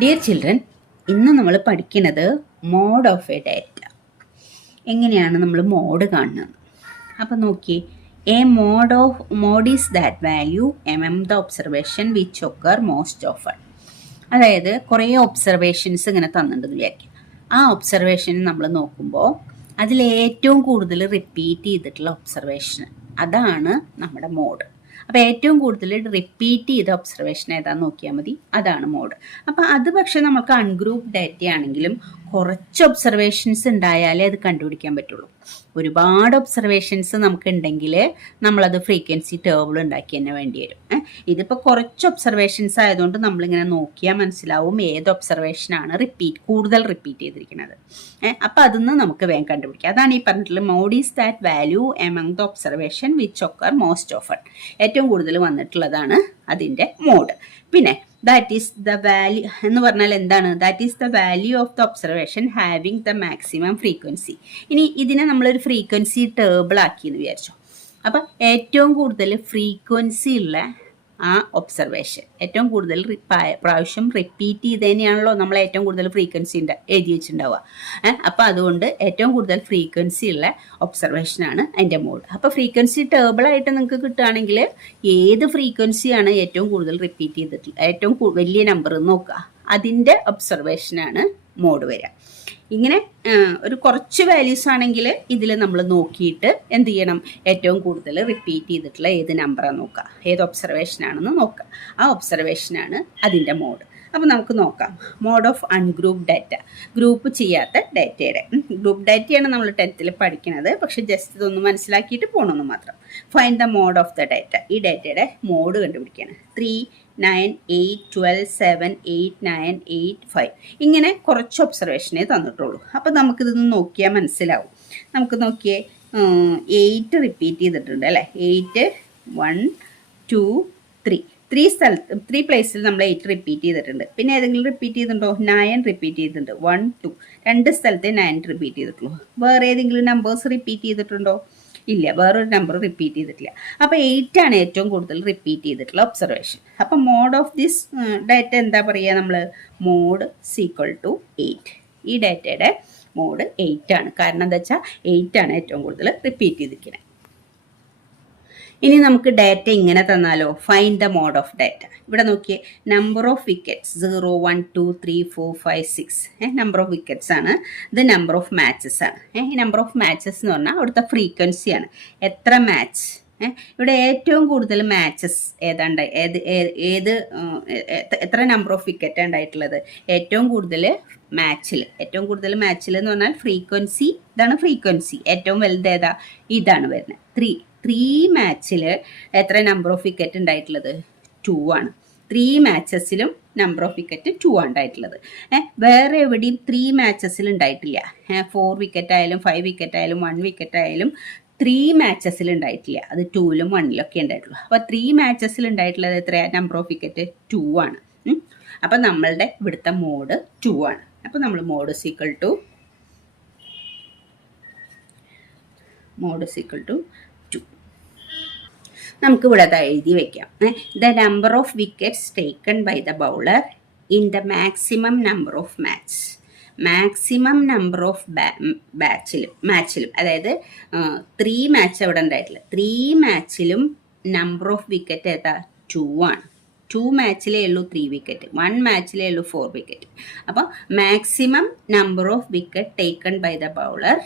Dear children, ഇന്ന് നമ്മൾ പഠിക്കുന്നത് മോഡ് ഓഫ് എ ഡാറ്റ. എങ്ങനെയാണ് നമ്മൾ മോഡ് കാണുന്നത്? അപ്പം നോക്കിയേ, a mode is that value among the observation which occur most often. അതായത് കുറേ ഒബ്സർവേഷൻസ് ഇങ്ങനെ തന്നിട്ടുണ്ടെന്ന് വിചാരിക്കുക. ആ ഒബ്സർവേഷൻ നമ്മൾ നോക്കുമ്പോൾ അതിൽ ഏറ്റവും കൂടുതൽ റിപ്പീറ്റ് ചെയ്തിട്ടുള്ള ഒബ്സർവേഷൻ, അതാണ് നമ്മുടെ മോഡ്. അപ്പോൾ ഏറ്റവും കൂടുതൽ റിപ്പീറ്റ് ചെയ്ത ഒബ്സർവേഷൻ ഏതാണെന്ന് നോക്കിയാൽ മതി, അതാണ് മോഡ്. അപ്പോൾ അത് പക്ഷേ നമുക്ക് അൺഗ്രൂപ്പ് ഡാറ്റ ആണെങ്കിലും കുറച്ച് ഒബ്സർവേഷൻസ് ഉണ്ടായാലേ അത് കണ്ടുപിടിക്കാൻ പറ്റുള്ളൂ. ഒരുപാട് ഒബ്സർവേഷൻസ് നമുക്ക് ഉണ്ടെങ്കിൽ നമ്മളത് ഫ്രീക്വൻസി ടേബിൾ ഉണ്ടാക്കി തന്നെ വേണ്ടി വരും. ഇതിപ്പോൾ കുറച്ച് ഒബ്സർവേഷൻസ് ആയതുകൊണ്ട് നമ്മളിങ്ങനെ നോക്കിയാൽ മനസ്സിലാവും ഏത് ഒബ്സർവേഷനാണ് കൂടുതൽ റിപ്പീറ്റ് ചെയ്തിരിക്കുന്നത്. അപ്പോൾ അതൊന്ന് നമുക്ക് വേഗം കണ്ടുപിടിക്കാം. അതാണ് ഈ പറഞ്ഞിട്ടുള്ളത്, mode is that value among the observation which occur most often. ഏറ്റവും കൂടുതൽ വന്നിട്ടുള്ളതാണ് അതിൻ്റെ മോഡ്. പിന്നെ ദാറ്റ് ഈസ് ദ വാല്യൂ എന്ന് പറഞ്ഞാൽ എന്താണ്? That is the value of the observation having the maximum frequency. ഇനി ഇതിനെ നമ്മളൊരു ഫ്രീക്വൻസി ടേബിൾ ആക്കിയെന്ന് വിചാരിച്ചോ. അപ്പം ഏറ്റവും കൂടുതൽ ഫ്രീക്വൻസി ഉള്ള ആ ഒബ്സർവേഷൻ, ഏറ്റവും കൂടുതൽ പ്രാവശ്യം റിപ്പീറ്റ് ചെയ്തതിനെയാണല്ലോ നമ്മൾ ഏറ്റവും കൂടുതൽ ഫ്രീക്വൻസി എഴുതി വെച്ചിട്ടുണ്ടാവുക. അപ്പോൾ അതുകൊണ്ട് ഏറ്റവും കൂടുതൽ ഫ്രീക്വൻസി ഉള്ള ഒബ്സർവേഷനാണ് അതിൻ്റെ മോഡ്. അപ്പോൾ ഫ്രീക്വൻസി ടേബിളായിട്ട് നിങ്ങൾക്ക് കിട്ടുകയാണെങ്കിൽ ഏത് ഫ്രീക്വൻസിയാണ് ഏറ്റവും കൂടുതൽ റിപ്പീറ്റ് ചെയ്തിട്ടുള്ളത്, ഏറ്റവും വലിയ നമ്പർ നോക്കുക, അതിൻ്റെ ഒബ്സർവേഷനാണ് മോഡ് വരിക. ഇങ്ങനെ ഒരു കുറച്ച് വാല്യൂസ് ആണെങ്കിൽ ഇതിൽ നമ്മൾ നോക്കിയിട്ട് എന്ത് ചെയ്യണം? ഏറ്റവും കൂടുതൽ റിപ്പീറ്റ് ചെയ്തിട്ടുള്ള ഏത് നമ്പറാണ് നോക്കുക, ഏത് ഒബ്സർവേഷനാണെന്ന് നോക്കുക. ആ ഒബ്സർവേഷനാണ് അതിൻ്റെ മോഡ്. അപ്പോൾ നമുക്ക് നോക്കാം. Mode of ungroup data, group ചെയ്യാത്ത ഡാറ്റയുടെ. ഗ്രൂപ്പ് ഡാറ്റയാണ് നമ്മൾ 10th പഠിക്കുന്നത്, പക്ഷെ ജസ്റ്റ് ഇതൊന്ന് മനസ്സിലാക്കിയിട്ട് പോകണമെന്ന് മാത്രം. Find the mode of the data. ഈ ഡാറ്റയുടെ മോഡ് കണ്ടുപിടിക്കുകയാണ്. 3, 9, 8, 12, 7, 8, 9, 8, 5 ഇങ്ങനെ കുറച്ച് ഒബ്സർവേഷനേ തന്നിട്ടുള്ളൂ. അപ്പോൾ നമുക്കിതൊന്ന് നോക്കിയാൽ മനസ്സിലാവും. നമുക്ക് നോക്കിയേ, 8 റിപ്പീറ്റ് ചെയ്തിട്ടുണ്ട് അല്ലേ? 8, 1, 2, 3 3 പ്ലേസിൽ നമ്മൾ 8 റിപ്പീറ്റ് ചെയ്തിട്ടുണ്ട്. പിന്നെ ഏതെങ്കിലും റിപ്പീറ്റ് ചെയ്തിട്ടുണ്ടോ? 9 റിപ്പീറ്റ് ചെയ്തിട്ടുണ്ട്. 1, 2 2 സ്ഥലത്തെ 9 റിപ്പീറ്റ് ചെയ്തിട്ടുള്ളൂ. വേറെ ഏതെങ്കിലും നമ്പേഴ്സ് റിപ്പീറ്റ് ചെയ്തിട്ടുണ്ടോ? ഇല്ല, വേറൊരു നമ്പർ റിപ്പീറ്റ് ചെയ്തിട്ടില്ല. അപ്പോൾ 8 ആണ് ഏറ്റവും കൂടുതൽ റിപ്പീറ്റ് ചെയ്തിട്ടുള്ള ഒബ്സർവേഷൻ. അപ്പോൾ മോഡ് ഓഫ് ദിസ് ഡാറ്റ എന്താ പറയുക നമ്മൾ? Mode equal to 8. ഈ ഡാറ്റയുടെ മോഡ് 8 ആണ്. കാരണം എന്താ വെച്ചാൽ 8 ആണ് ഏറ്റവും കൂടുതൽ റിപ്പീറ്റ് ചെയ്തിരിക്കുന്നത്. ഇനി നമുക്ക് ഡാറ്റ ഇങ്ങനെ തന്നാലോ? Find the mode of data. ഇവിടെ നോക്കിയേ, number of wickets 0, 1, 2, 3, 4, 5, 6 number of wickets ആണ്. ഇത് നമ്പർ ഓഫ് മാച്ചസ് ആണ്. ഈ നമ്പർ ഓഫ് മാച്ചസ് എന്ന് പറഞ്ഞാൽ അവിടുത്തെ ഫ്രീക്വൻസിയാണ്, എത്ര മാച്ച്. ഇവിടെ ഏറ്റവും കൂടുതൽ മാച്ചസ് ഏതാണ്ട് എത്ര നമ്പർ ഓഫ് വിക്കറ്റ് ഉണ്ടായിട്ടുള്ളത്? ഏറ്റവും കൂടുതൽ മാച്ചിൽ എന്ന് പറഞ്ഞാൽ ഫ്രീക്വൻസി, ഇതാണ് ഫ്രീക്വൻസി. ഏറ്റവും വലുത് ഏതാ? ഇതാണ് വരുന്നത് 3 മാച്ചിൽ എത്ര നമ്പർ ഓഫ് വിക്കറ്റ് ഉണ്ടായിട്ടുള്ളത്? 2 ആണ്. 3 മാച്ചസിലും നമ്പർ ഓഫ് വിക്കറ്റ് 2 ആണ് ഉണ്ടായിട്ടുള്ളത്. വേറെ എവിടെയും 3 മാച്ചസിൽ ഉണ്ടായിട്ടില്ല. 4 വിക്കറ്റ് ആയാലും 5 വിക്കറ്റ് ആയാലും 1 വിക്കറ്റ് ആയാലും 3 മാച്ചസിൽ ഉണ്ടായിട്ടില്ല. അത് 2ലും 1ലൊക്കെ ഉണ്ടായിട്ടുള്ളൂ. അപ്പോൾ 3 മാച്ചസിൽ ഉണ്ടായിട്ടുള്ളത് എത്രയാണ്? നമ്പർ ഓഫ് വിക്കറ്റ് 2 ആണ്. അപ്പം നമ്മളുടെ ഇവിടുത്തെ മോഡ് 2 ആണ്. അപ്പോൾ നമ്മൾ മോഡ് ഈക്വൽ ടു നമുക്ക് ഇവിടെ എഴുതി വെക്കാം. The number of wickets taken by the bowler in the maximum number of maximum number of മാച്ചിലും അതായത് 3 മാച്ച് അവിടെ ഉണ്ടായിട്ടില്ല. 3 മാച്ചിലും നമ്പർ ഓഫ് വിക്കറ്റ് ഏതാ? 2 ആണ്. 2 മാച്ചിലേ ഉള്ളൂ 3 വിക്കറ്റ്, 1 മാച്ചിലേ ഉള്ളൂ 4 വിക്കറ്റ്. അപ്പോൾ maximum number of wicket taken by the bowler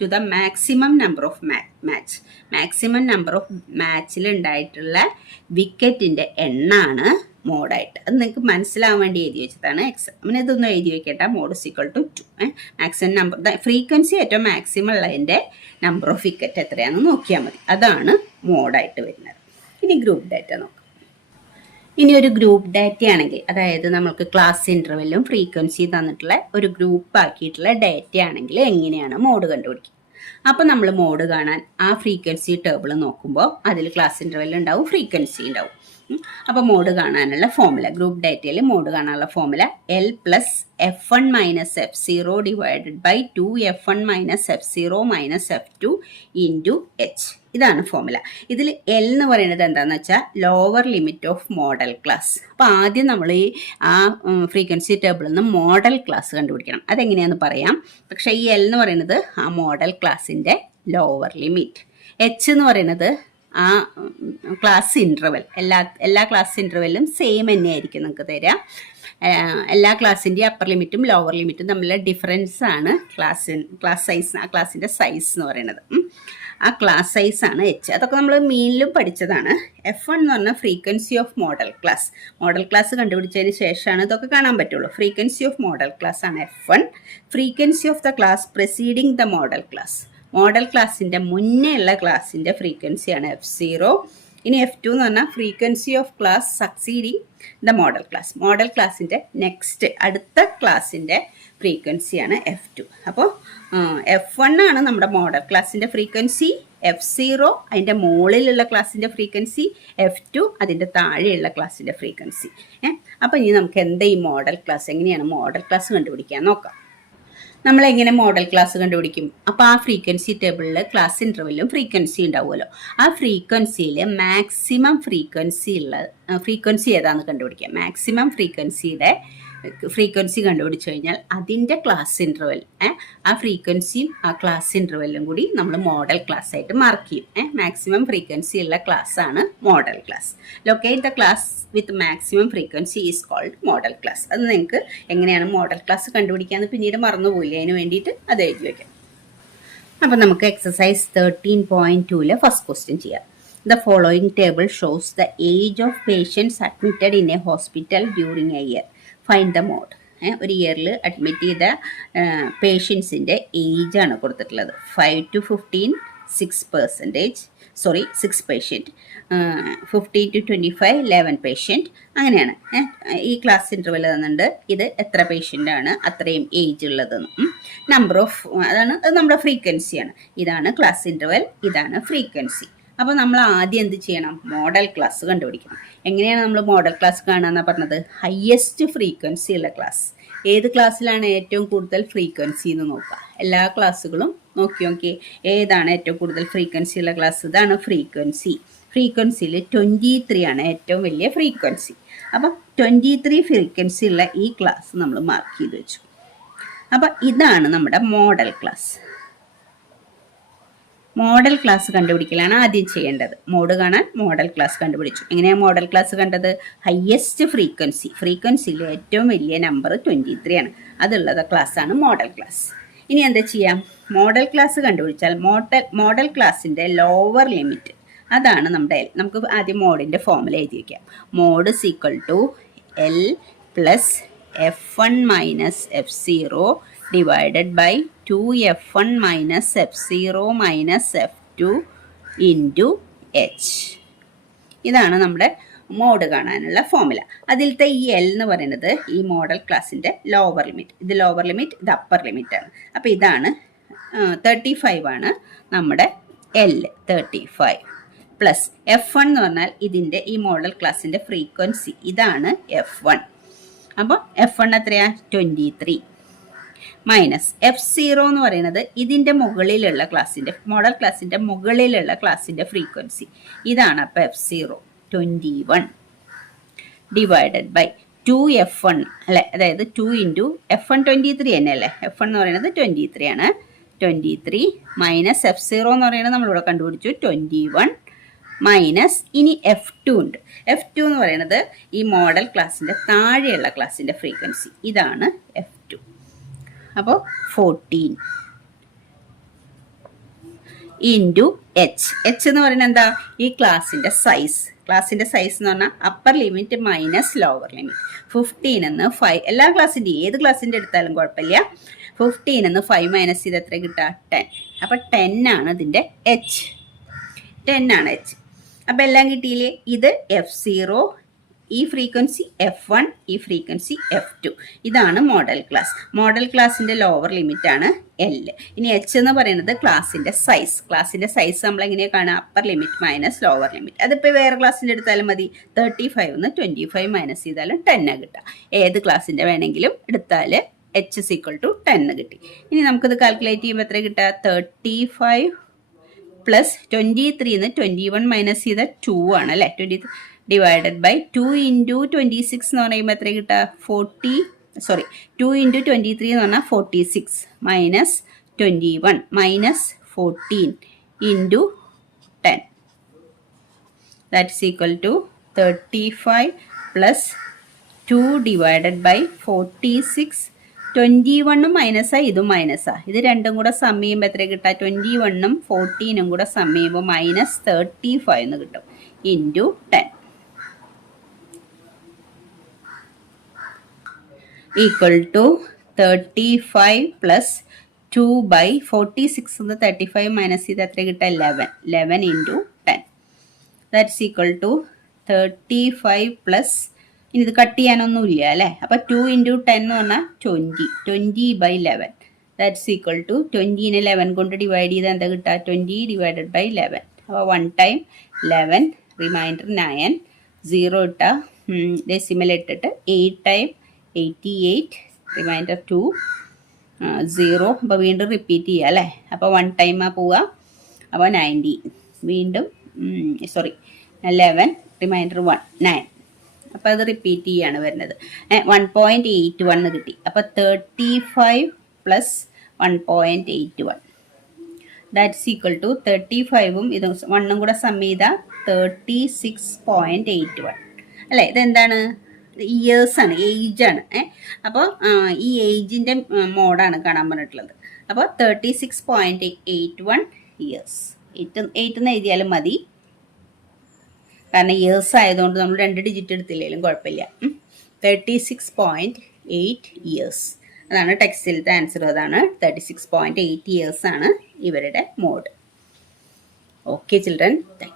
to the maximum number of maximum number of മാച്ചിൽ ഉണ്ടായിട്ടുള്ള വിക്കറ്റിൻ്റെ എണ്ണാണ് മോഡായിട്ട്. അത് നിങ്ങൾക്ക് മനസ്സിലാവാൻ വേണ്ടി എഴുതി വെച്ചതാണ്. എക്സാമിന് ഇതൊന്നും എഴുതി വെക്കേണ്ട. Mode equal to 2. Maximum number, frequency ഏറ്റവും മാക്സിമം ഉള്ളതിൻ്റെ നമ്പർ ഓഫ് വിക്കറ്റ് എത്രയാണെന്ന് നോക്കിയാൽ മതി. അതാണ് മോഡായിട്ട് വരുന്നത്. ഇനി ഗ്രൂപ്പ് ഡാറ്റ നോക്കാം. ഇനി ഒരു ഗ്രൂപ്പ് ഡാറ്റ ആണെങ്കിൽ, അതായത് നമുക്ക് ക്ലാസ് ഇൻ്റർവെല്ലും ഫ്രീക്വൻസി തന്നിട്ടുള്ള ഒരു ഗ്രൂപ്പ് ആക്കിയിട്ടുള്ള ഡാറ്റ ആണെങ്കിൽ എങ്ങനെയാണ് മോഡ് കണ്ടുപിടിക്കുക? അപ്പോൾ നമ്മൾ മോഡ് കാണാൻ ആ ഫ്രീക്വൻസി ടേബിൾ നോക്കുമ്പോൾ അതിൽ ക്ലാസ് ഇൻ്റർവെൽ ഉണ്ടാവും, ഫ്രീക്വൻസി ഉണ്ടാവും. അപ്പോൾ മോഡ് കാണാനുള്ള ഫോമുല, ഗ്രൂപ്പ് ഡാറ്റയിൽ മോഡ് കാണാനുള്ള formula L plus F1 minus F0 divided by 2F1 minus F0 minus F2 into H. ഇതാണ് ഫോമുല. ഇതിൽ L എന്ന് പറയുന്നത് എന്താണെന്ന് വെച്ചാൽ lower limit of modal class. അപ്പോൾ ആദ്യം നമ്മൾ ആ ഫ്രീക്വൻസി ടേബിളിൽ നിന്ന് മോഡൽ ക്ലാസ് കണ്ടുപിടിക്കണം. അതെങ്ങനെയാണെന്ന് പറയാം. പക്ഷേ ഈ L എന്ന് പറയുന്നത് ആ മോഡൽ ക്ലാസിൻ്റെ ലോവർ ലിമിറ്റ്. എച്ച് എന്ന് പറയുന്നത് ആ ക്ലാസ് ഇൻ്റർവെൽ. എല്ലാ ക്ലാസ് ഇൻ്റർവെല്ലും സെയിം തന്നെ ആയിരിക്കും നിങ്ങൾക്ക് തരാം. എല്ലാ ക്ലാസ്സിൻ്റെ അപ്പർ ലിമിറ്റും ലോവർ ലിമിറ്റും തമ്മിലുള്ള ഡിഫറൻസ് ആണ് ക്ലാസ് സൈസ്, ആ ക്ലാസ്സിൻ്റെ സൈസ് എന്ന് പറയുന്നത്. ആ ക്ലാസ് സൈസ് ആണ് എച്ച്. അതൊക്കെ നമ്മൾ മീനിലും പഠിച്ചതാണ്. F1 എന്ന് പറഞ്ഞാൽ frequency of modal class. Modal class കണ്ടുപിടിച്ചതിന് ശേഷമാണ് ഇതൊക്കെ കാണാൻ പറ്റുള്ളൂ. ഫ്രീക്വൻസി ഓഫ് മോഡൽ ക്ലാസ് ആണ് F1. Frequency of the class preceding the model class. Model ക്ലാസ്സിൻ്റെ മുന്നേ ഉള്ള ക്ലാസ്സിൻ്റെ ഫ്രീക്വൻസിയാണ് F0. ഇനി F2 എന്ന് പറഞ്ഞാൽ frequency of class succeeding the model class. Model ക്ലാസ്സിൻ്റെ നെക്സ്റ്റ് അടുത്ത ക്ലാസ്സിൻ്റെ ഫ്രീക്വൻസിയാണ് F2. അപ്പോൾ F1 ആണ് നമ്മുടെ മോഡൽ ക്ലാസ്സിൻ്റെ ഫ്രീക്വൻസി, F0 അതിൻ്റെ മുകളിലുള്ള ക്ലാസ്സിൻ്റെ ഫ്രീക്വൻസി, F2 അതിൻ്റെ താഴെയുള്ള ക്ലാസ്സിൻ്റെ ഫ്രീക്വൻസി. അപ്പോൾ ഇനി നമുക്ക് എന്താ ഈ മോഡൽ ക്ലാസ്, എങ്ങനെയാണ് മോഡൽ ക്ലാസ് കണ്ടുപിടിക്കാൻ നോക്കാം. നമ്മളെങ്ങനെ മോഡൽ ക്ലാസ് കണ്ടുപിടിക്കും? അപ്പോൾ ആ ഫ്രീക്വൻസി ടേബിളിൽ ക്ലാസ് ഇൻ്റർവെല്ലും ഫ്രീക്വൻസി ഉണ്ടാവുമല്ലോ. ആ ഫ്രീക്വൻസിയിൽ മാക്സിമം ഫ്രീക്വൻസി ഏതാണെന്ന് കണ്ടുപിടിക്കാം. മാക്സിമം ഫ്രീക്വൻസി കണ്ടുപിടിച്ചു കഴിഞ്ഞാൽ അതിൻ്റെ ക്ലാസ് ഇൻ്റർവെൽ, ആ ഫ്രീക്വൻസിയും ആ ക്ലാസ് ഇൻ്റർവെല്ലും കൂടി നമ്മൾ മോഡൽ ക്ലാസ് ആയിട്ട് മാർക്ക് ചെയ്യും. മാക്സിമം ഫ്രീക്വൻസി ഉള്ള ക്ലാസ് ആണ് modal class. Locate the class with maximum frequency is called modal class. അത് നിങ്ങൾക്ക് എങ്ങനെയാണ് മോഡൽ ക്ലാസ് കണ്ടുപിടിക്കാമെന്ന് പിന്നീട് മറന്നുപോയില്ല, അതിന് വേണ്ടിയിട്ട് അത് എഴുതി വയ്ക്കാം. അപ്പം നമുക്ക് എക്സസൈസ് 13.2 ഫസ്റ്റ് ക്വസ്റ്റ്യൻ ചെയ്യാം. The following table shows the age of patients admitted in a hospital during a year. Find the mode. ഒരു ഇയറിൽ അഡ്മിറ്റ് ചെയ്ത പേഷ്യൻസിൻ്റെ ഏജാണ് കൊടുത്തിട്ടുള്ളത്. 5 to 15 6 പേഷ്യൻറ്റ്, 15 to 25 11 പേഷ്യൻറ്റ്, അങ്ങനെയാണ്. ഈ ക്ലാസ് ഇൻ്റർവെൽ തന്നിട്ടുണ്ട്. ഇത് എത്ര പേഷ്യൻ്റാണ് അത്രയും ഏജ് ഉള്ളതെന്ന്. നമ്പർ ഓഫ് അത് നമ്മുടെ ഫ്രീക്വൻസിയാണ്. ഇതാണ് ക്ലാസ് ഇൻ്റർവെൽ, ഇതാണ് ഫ്രീക്വൻസി. അപ്പോൾ നമ്മൾ ആദ്യം എന്ത് ചെയ്യണം? മോഡൽ ക്ലാസ് കണ്ടുപിടിക്കണം. എങ്ങനെയാണ് നമ്മൾ മോഡൽ ക്ലാസ് കാണാമെന്നാണ് പറഞ്ഞത്? ഹയസ്റ്റ് ഫ്രീക്വൻസി ഉള്ള ക്ലാസ്. ഏത് ക്ലാസ്സിലാണ് ഏറ്റവും കൂടുതൽ ഫ്രീക്വൻസി എന്ന് നോക്കുക. എല്ലാ ക്ലാസ്സുകളും നോക്കി ഏതാണ് ഏറ്റവും കൂടുതൽ ഫ്രീക്വൻസി ഉള്ള ക്ലാസ്? ഇതാണ് ഫ്രീക്വൻസി. ഫ്രീക്വൻസിയിൽ 23 ആണ് ഏറ്റവും വലിയ ഫ്രീക്വൻസി. അപ്പം 23 ഫ്രീക്വൻസി ഉള്ള ഈ ക്ലാസ് നമ്മൾ മാർക്ക് ചെയ്ത് വെച്ചു. അപ്പം ഇതാണ് നമ്മുടെ മോഡൽ ക്ലാസ്. മോഡൽ ക്ലാസ് കണ്ടുപിടിക്കലാണ് ആദ്യം ചെയ്യേണ്ടത്. മോഡ് കാണാൻ മോഡൽ ക്ലാസ് കണ്ടുപിടിച്ചു. എങ്ങനെയാണ് മോഡൽ ക്ലാസ് കണ്ടത്? ഹയസ്റ്റ് ഫ്രീക്വൻസിയിൽ ഏറ്റവും വലിയ നമ്പർ 23 ആണ്. അതുള്ളത് ക്ലാസ്സാണ് മോഡൽ ക്ലാസ്. ഇനി എന്താ ചെയ്യാം? മോഡൽ ക്ലാസ് കണ്ടുപിടിച്ചാൽ മോഡൽ ക്ലാസ്സിൻ്റെ ലോവർ ലിമിറ്റ് അതാണ് നമ്മുടെ L. നമുക്ക് ആദ്യം മോഡിൻ്റെ ഫോമുല എഴുതി വയ്ക്കാം. Mode is equal to L plus F1 minus F0 divided by 2F1 minus F0 minus F2 into H. ഇതാണ് നമ്മുടെ മോഡ് കാണാനുള്ള ഫോമുല. അതിലത്തെ ഈ L എന്ന് പറയുന്നത് ഈ മോഡൽ ക്ലാസ്സിൻ്റെ ലോവർ ലിമിറ്റ്. ഇത് ലോവർ ലിമിറ്റ്, ഇത് അപ്പർ ലിമിറ്റാണ്. അപ്പോൾ ഇതാണ് 35 ആണ് നമ്മുടെ L. 35 പ്ലസ് F1 എന്ന് പറഞ്ഞാൽ ഇതിൻ്റെ ഈ മോഡൽ ക്ലാസ്സിൻ്റെ ഫ്രീക്വൻസി. ഇതാണ് F1. അപ്പോൾ F1 എത്രയാ? 23 മൈനസ് F0 എന്ന് പറയുന്നത് ഇതിൻ്റെ മുകളിലുള്ള ക്ലാസ്സിൻ്റെ, മോഡൽ ക്ലാസ്സിൻ്റെ മുകളിലുള്ള ക്ലാസ്സിൻ്റെ ഫ്രീക്വൻസി. ഇതാണ് അപ്പോൾ F0 21 ഡിവൈഡഡ് ബൈ 2F1 അല്ലേ, അതായത് 2 ഇൻറ്റു F1 23 തന്നെ അല്ലേ. F1 എന്ന് പറയുന്നത് 23 ആണ്. 23 മൈനസ് F0 എന്ന് പറയുന്നത് നമ്മളിവിടെ കണ്ടുപിടിച്ചു 21 മൈനസ് ഇനി F2 ഉണ്ട്. F2 എന്ന് പറയുന്നത് ഈ മോഡൽ ക്ലാസ്സിൻ്റെ താഴെയുള്ള ക്ലാസ്സിൻ്റെ ഫ്രീക്വൻസി. ഇതാണ് F2. അപ്പോൾ 14 ഇൻറ്റു എച്ച്. എച്ച് എന്ന് പറയുന്നത് എന്താ? ഈ ക്ലാസ്സിൻ്റെ സൈസ്. ക്ലാസ്സിൻ്റെ സൈസ് എന്ന് പറഞ്ഞാൽ upper limit minus lower limit. 15 എന്ന് 5, എല്ലാ ക്ലാസ്സിൻ്റെ ഏത് ക്ലാസ്സിൻ്റെ എടുത്താലും കുഴപ്പമില്ല. 15 എന്ന് 5 മൈനസ് ചെയ്ത് എത്ര കിട്ടുക? 10. അപ്പോൾ 10 ആണ് ഇതിൻ്റെ എച്ച്. 10 ആണ് എച്ച്. അപ്പോൾ എല്ലാം കിട്ടിയില്ലേ? ഇത് F0, ഈ ഫ്രീക്വൻസി F1, ഈ ഫ്രീക്വൻസി F2. ഇതാണ് മോഡൽ ക്ലാസ്. മോഡൽ ക്ലാസ്സിൻ്റെ ലോവർ ലിമിറ്റ് ആണ് L. ഇനി H എന്ന് പറയുന്നത് ക്ലാസ്സിൻ്റെ സൈസ്. ക്ലാസ്സിൻ്റെ സൈസ് നമ്മൾ എങ്ങനെയാണ് കാണുക? Upper limit minus lower limit. അതിപ്പോൾ വേറെ ക്ലാസ്സിൻ്റെ എടുത്താലും മതി. 35 നിന്ന് 25 മൈനസ് ചെയ്താലും 10 കിട്ടുക. ഏത് ക്ലാസ്സിൻ്റെ വേണമെങ്കിലും എടുത്താൽ H is equal to 10 കിട്ടി. ഇനി നമുക്കിത് കാൽക്കുലേറ്റ് ചെയ്യുമ്പോൾ എത്ര കിട്ടുക? 35 പ്ലസ് 23 നിന്ന് 21 മൈനസ് ചെയ്താൽ 2 ആണ് അല്ലേ? 23 ഡിവൈഡഡ് ബൈ 2 ഇൻറ്റു 26 എന്ന് പറയുമ്പോൾ എത്ര കിട്ടുക? 2 ഇൻറ്റു 23 എന്ന് പറഞ്ഞാൽ 46 minus 21 minus 14 into 10. That is equal to 35 plus 2 divided by 46. 21 മൈനസാ, ഇതും മൈനസാ. ഇത് രണ്ടും കൂടെ സം ചെയ്യുമ്പോൾ എത്ര കിട്ടുക? 21ഉം 14ഉം കൂടെ സം ചെയ്യുമ്പോൾ മൈനസ് 35 എന്ന് കിട്ടും into 10 equal to 35 plus 2 by 46 എന്ന് 35 മൈനസ് ചെയ്ത് എത്ര കിട്ടുക? 11 into 10. That's equal to 35 plus, ഇനി ഇത് കട്ട് ചെയ്യാനൊന്നുമില്ല അല്ലേ? അപ്പോൾ 2 ഇൻറ്റു 10 എന്ന് പറഞ്ഞാൽ 20 ബൈ 11. ദാറ്റ്സ് ഈക്വൽ ടു 20നെ 11 കൊണ്ട് ഡിവൈഡ് ചെയ്താൽ എന്താ കിട്ടുക? 20 ഡിവൈഡഡ് ബൈ 11. അപ്പോൾ 1 ടൈം 11 റിമൈൻഡർ 9 0 ഇട്ടാൽ ഡെസിമൽ ഇട്ടിട്ട് 8 ടൈം 88 റിമൈൻഡർ 2 0. അപ്പോൾ വീണ്ടും റിപ്പീറ്റ് ചെയ്യുക അല്ലേ? അപ്പോൾ 1 ടൈമാണ് പോവുക. അപ്പോൾ 90 വീണ്ടും 11 റിമൈൻഡർ 1 9. അപ്പോൾ അത് റിപ്പീറ്റ് ചെയ്യാണ് വരുന്നത്. 1.81 കിട്ടി. അപ്പോൾ 35 പ്ലസ് 1.81 ദാറ്റ്സ് ഈക്വൽ ടു 35ഉം ഇത് 1ഉം കൂടെ സം ചെയ്താൽ 36.81 അല്ലേ? ഇതെന്താണ്? ഇയേഴ്സാണ്, ഏജാണ്. അപ്പോൾ ഈ ഏജിൻ്റെ മോഡാണ് കാണാൻ പറഞ്ഞിട്ടുള്ളത്. അപ്പോൾ 36.81 ഇയേഴ്സ്. 8 എന്ന് എഴുതിയാലും മതി, കാരണം ഇയേഴ്സ് ആയതുകൊണ്ട് നമ്മൾ 2 ഡിജിറ്റ് എടുത്തില്ലെങ്കിലും കുഴപ്പമില്ല. 36.8 ഇയേഴ്സ്. അതാണ് ടെക്സ്റ്റിലത്തെ ആൻസർ. അതാണ് 36.8 ഇയേഴ്സ് ആണ് ഇവരുടെ mode. Okay children, thank U.